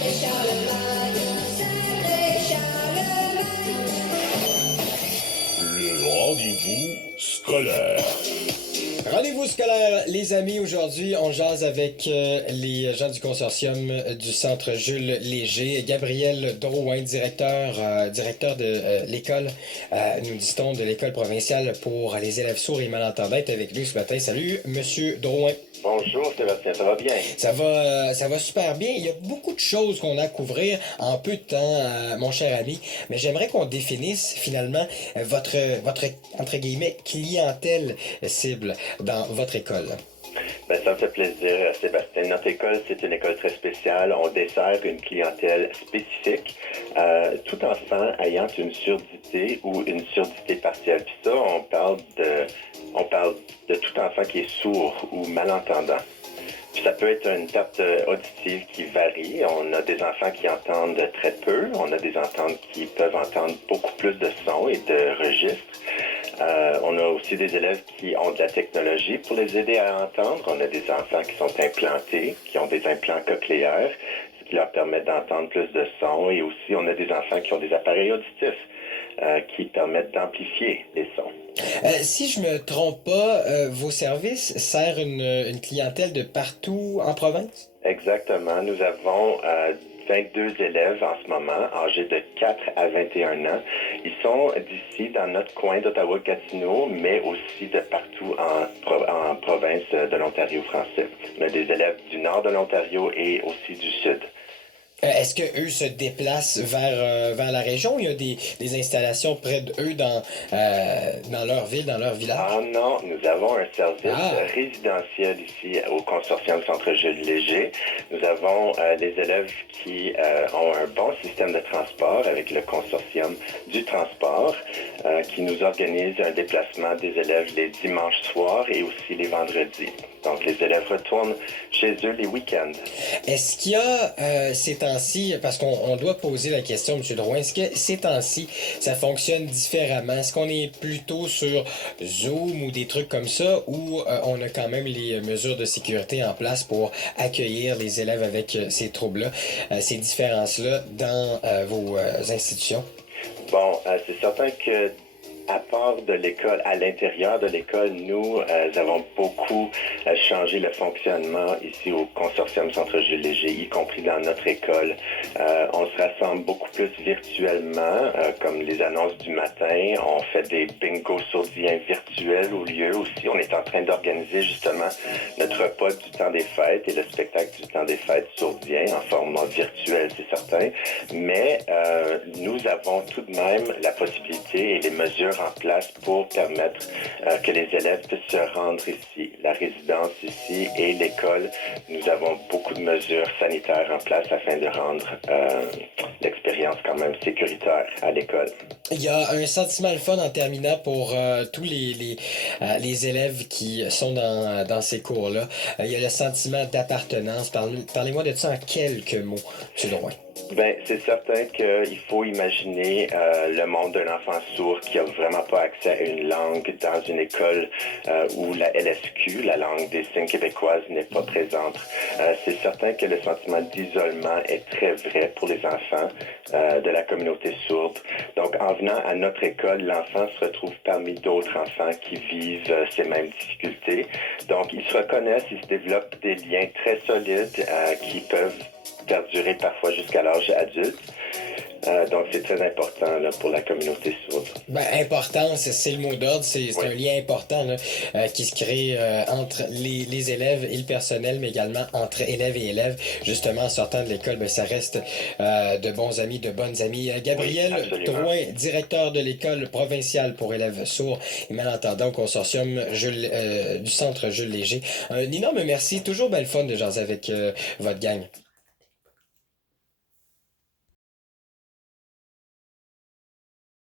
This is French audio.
Le rendez-vous scolaire. Rendez-vous scolaire, les amis. Aujourd'hui, on jase avec les gens du consortium du Centre Jules Léger. Gabriel Drouin, directeur de l'école, nous dit-on, de l'école provinciale pour les élèves sourds et malentendants, est avec nous ce matin. Salut, Monsieur Drouin. Bonjour Sébastien, ça va bien? Ça va super bien. Il y a beaucoup de choses qu'on a à couvrir en peu de temps, mon cher ami. Mais j'aimerais qu'on définisse finalement votre, entre guillemets, clientèle cible dans votre école. Ben, ça me fait plaisir, Sébastien. Notre école, c'est une école très spéciale. On dessert une clientèle spécifique, tout enfant ayant une surdité ou une surdité partielle. Puis ça, on parle de tout enfant qui est sourd ou malentendant. Puis ça peut être une perte auditive qui varie. On a des enfants qui entendent très peu. On a des enfants qui peuvent entendre beaucoup plus de sons et de registres. On a aussi des élèves qui ont de la technologie pour les aider à entendre. On a des enfants qui sont implantés, qui ont des implants cochléaires, ce qui leur permet d'entendre plus de sons. Et aussi, on a des enfants qui ont des appareils auditifs qui permettent d'amplifier les sons. Si je me trompe pas, vos services servent une clientèle de partout en province? Exactement. Nous avons 22 élèves en ce moment, âgés de 4 à 21 ans. Ils sont d'ici, dans notre coin d'Ottawa-Gatineau, mais aussi de partout en province de l'Ontario français. On a des élèves du nord de l'Ontario et aussi du sud. Est-ce que eux se déplacent vers la région ou il y a des installations près d'eux dans leur ville, dans leur village? Ah non, nous avons un service résidentiel ici au consortium Centre Jules Léger. Nous avons des élèves qui ont un bon système de transport avec le consortium du transport qui nous organise un déplacement des élèves les dimanches soirs et aussi les vendredis. Donc les élèves retournent chez eux les week-ends. Est-ce qu'il y a ces temps-ci, parce qu'on doit poser la question, M. Drouin, est-ce que ces temps-ci, ça fonctionne différemment? Est-ce qu'on est plutôt sur Zoom ou des trucs comme ça, ou on a quand même les mesures de sécurité en place pour accueillir les élèves avec ces troubles-là, ces différences-là dans vos institutions? Bon, c'est certain que à part de l'école, à l'intérieur de l'école, nous avons beaucoup changé le fonctionnement ici au consortium Centre Jules Léger, y compris dans notre école. On se rassemble beaucoup plus virtuellement, comme les annonces du matin. On fait des bingos sourdiens virtuels au lieu aussi. On est en train d'organiser justement notre repas du temps des fêtes et le spectacle du temps des fêtes sourdien en format virtuel, c'est certain. Mais nous avons tout de même la possibilité et les mesures en place pour permettre que les élèves puissent se rendre ici. La résidence ici et l'école, nous avons beaucoup de mesures sanitaires en place afin de rendre l'expérience quand même sécuritaire à l'école. Il y a un sentiment le fun en terminant pour tous les élèves qui sont dans ces cours-là. Il y a le sentiment d'appartenance. Parlez-moi de ça en quelques mots, M. Drouin. Ben, c'est certain qu'il faut imaginer le monde d'un enfant sourd qui a vraiment pas accès à une langue dans une école où la LSQ, la langue des signes québécoise, n'est pas présente. C'est certain que le sentiment d'isolement est très vrai pour les enfants de la communauté sourde. Donc, en venant à notre école, l'enfant se retrouve parmi d'autres enfants qui vivent ces mêmes difficultés. Donc, ils se reconnaissent, ils se développent des liens très solides qui peuvent perdurer parfois jusqu'à l'âge adulte. Donc, c'est très important là, pour la communauté sourde. Ben, importance, c'est le mot d'ordre. C'est un lien important là, qui se crée entre les élèves et le personnel, mais également entre élèves et élèves. Justement, en sortant de l'école, ben, ça reste de bons amis, de bonnes amies. Gabriel Drouin, directeur de l'école provinciale pour élèves sourds et malentendants au consortium du Centre Jules Léger. Un énorme merci. Toujours belle fun de jaser avec votre gang.